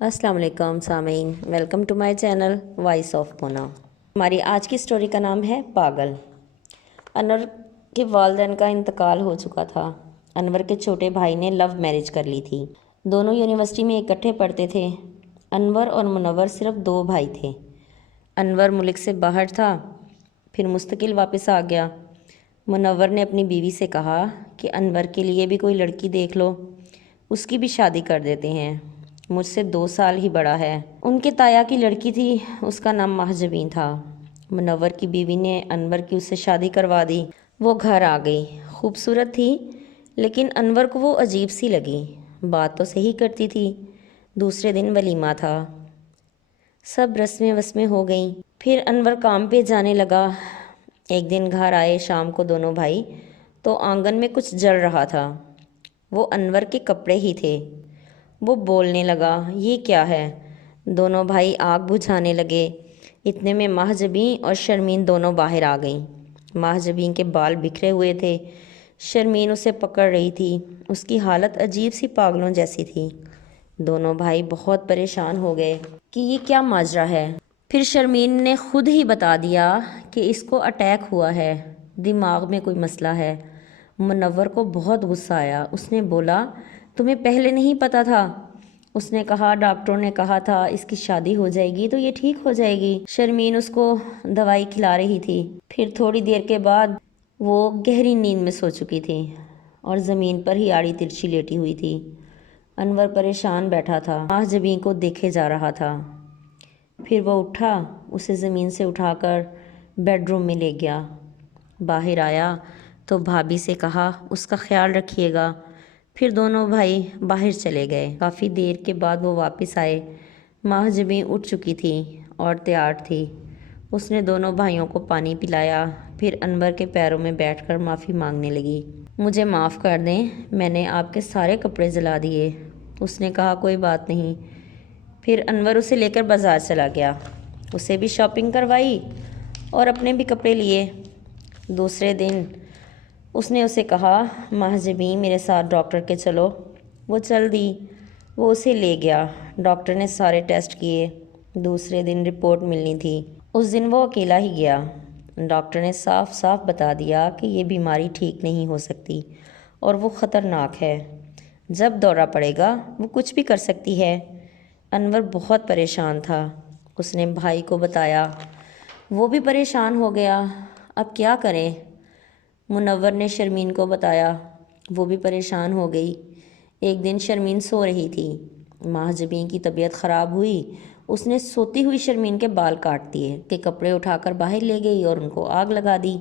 السلام علیکم سامعین، welcome to my channel voice of Mona. ہماری آج کی سٹوری کا نام ہے پاگل۔ انور کے والدین کا انتقال ہو چکا تھا۔ انور کے چھوٹے بھائی نے لو میرج کر لی تھی۔ دونوں یونیورسٹی میں اکٹھے پڑھتے تھے۔ انور اور منور صرف 2 بھائی تھے۔ انور ملک سے باہر تھا، پھر مستقل واپس آ گیا۔ منور نے اپنی بیوی سے کہا کہ انور کے لیے بھی کوئی لڑکی دیکھ لو، اس کی بھی شادی کر دیتے ہیں، مجھ سے 2 سال ہی بڑا ہے۔ ان کے تایا کی لڑکی تھی، اس کا نام مہجبین تھا۔ منور کی بیوی نے انور کی اس سے شادی کروا دی۔ وہ گھر آ گئی، خوبصورت تھی، لیکن انور کو وہ عجیب سی لگی۔ بات تو صحیح کرتی تھی۔ دوسرے دن ولیمہ تھا، سب رسمیں وسمیں ہو گئیں۔ پھر انور کام پہ جانے لگا۔ ایک دن گھر آئے شام کو دونوں بھائی، تو آنگن میں کچھ جل رہا تھا۔ وہ انور کے کپڑے ہی تھے۔ وہ بولنے لگا، یہ کیا ہے؟ دونوں بھائی آگ بجھانے لگے۔ اتنے میں مہجبین اور شرمین دونوں باہر آ گئیں۔ مہجبین کے بال بکھرے ہوئے تھے، شرمین اسے پکڑ رہی تھی۔ اس کی حالت عجیب سی پاگلوں جیسی تھی۔ دونوں بھائی بہت پریشان ہو گئے کہ یہ کیا ماجرا ہے۔ پھر شرمین نے خود ہی بتا دیا کہ اس کو اٹیک ہوا ہے، دماغ میں کوئی مسئلہ ہے۔ منور کو بہت غصہ آیا۔ اس نے بولا، تمہیں پہلے نہیں پتا تھا؟ اس نے کہا، ڈاکٹروں نے کہا تھا اس کی شادی ہو جائے گی تو یہ ٹھیک ہو جائے گی۔ شرمین اس کو دوائی کھلا رہی تھی۔ پھر تھوڑی دیر کے بعد وہ گہری نیند میں سو چکی تھی اور زمین پر ہی آڑی ترچھی لیٹی ہوئی تھی۔ انور پریشان بیٹھا تھا، مہجبین کو دیکھے جا رہا تھا۔ پھر وہ اٹھا، اسے زمین سے اٹھا کر بیڈ روم میں لے گیا۔ باہر آیا تو بھابھی سے کہا، اس کا خیال رکھیے گا۔ پھر دونوں بھائی باہر چلے گئے۔ کافی دیر کے بعد وہ واپس آئے۔ مہجبین اٹھ چکی تھی اور تیار تھی۔ اس نے دونوں بھائیوں کو پانی پلایا، پھر انور کے پیروں میں بیٹھ کر معافی مانگنے لگی۔ مجھے معاف کر دیں، میں نے آپ کے سارے کپڑے جلا دیے۔ اس نے کہا، کوئی بات نہیں۔ پھر انور اسے لے کر بازار چلا گیا، اسے بھی شاپنگ کروائی اور اپنے بھی کپڑے لیے۔ دوسرے دن اس نے اسے کہا، مہجبین میرے ساتھ ڈاکٹر کے چلو۔ وہ چل دی۔ وہ اسے لے گیا۔ ڈاکٹر نے سارے ٹیسٹ کیے۔ دوسرے دن رپورٹ ملنی تھی۔ اس دن وہ اکیلا ہی گیا۔ ڈاکٹر نے صاف صاف بتا دیا کہ یہ بیماری ٹھیک نہیں ہو سکتی اور وہ خطرناک ہے۔ جب دورہ پڑے گا وہ کچھ بھی کر سکتی ہے۔ انور بہت پریشان تھا۔ اس نے بھائی کو بتایا، وہ بھی پریشان ہو گیا۔ اب کیا کریں؟ منور نے شرمین کو بتایا، وہ بھی پریشان ہو گئی۔ ایک دن شرمین سو رہی تھی، مہجبین کی طبیعت خراب ہوئی۔ اس نے سوتی ہوئی شرمین کے بال کاٹ دیے، کہ کپڑے اٹھا کر باہر لے گئی اور ان کو آگ لگا دی۔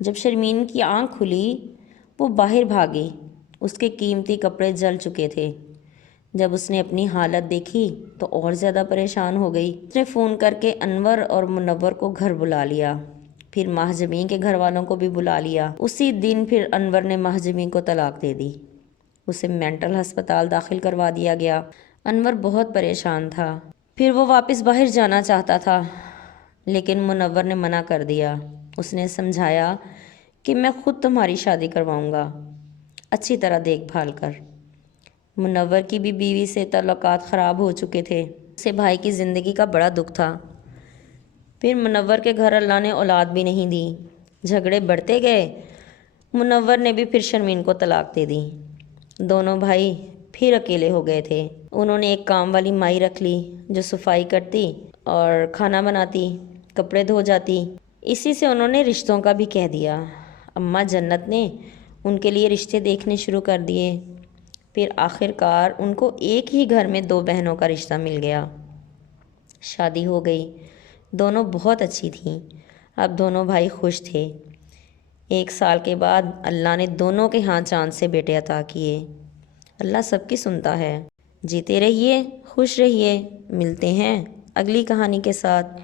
جب شرمین کی آنکھ کھلی، وہ باہر بھاگی۔ اس کے قیمتی کپڑے جل چکے تھے۔ جب اس نے اپنی حالت دیکھی تو اور زیادہ پریشان ہو گئی۔ اس نے فون کر کے انور اور منور کو گھر بلا لیا، پھر مہجبین کے گھر والوں کو بھی بلا لیا۔ اسی دن پھر انور نے مہجبین کو طلاق دے دی۔ اسے مینٹل ہسپتال داخل کروا دیا گیا۔ انور بہت پریشان تھا۔ پھر وہ واپس باہر جانا چاہتا تھا، لیکن منور نے منع کر دیا۔ اس نے سمجھایا کہ میں خود تمہاری شادی کرواؤں گا، اچھی طرح دیکھ بھال کر۔ منور کی بھی بیوی سے تعلقات خراب ہو چکے تھے۔ اسے بھائی کی زندگی کا بڑا دکھ تھا۔ پھر منور کے گھر اللہ نے اولاد بھی نہیں دی۔ جھگڑے بڑھتے گئے۔ منور نے بھی پھر شرمین کو طلاق دے دی۔ دونوں بھائی پھر اکیلے ہو گئے تھے۔ انہوں نے ایک کام والی مائی رکھ لی، جو صفائی کرتی اور کھانا بناتی، کپڑے دھو جاتی۔ اسی سے انہوں نے رشتوں کا بھی کہہ دیا۔ اماں جنت نے ان کے لیے رشتے دیکھنے شروع کر دیے۔ پھر آخر کار ان کو ایک ہی گھر میں 2 بہنوں کا رشتہ مل گیا۔ شادی ہو گئی۔ دونوں بہت اچھی تھیں۔ اب دونوں بھائی خوش تھے۔ 1 سال کے بعد اللہ نے دونوں کے ہاں چاند سے بیٹے عطا کیے۔ اللہ سب کی سنتا ہے۔ جیتے رہیے، خوش رہیے۔ ملتے ہیں اگلی کہانی کے ساتھ۔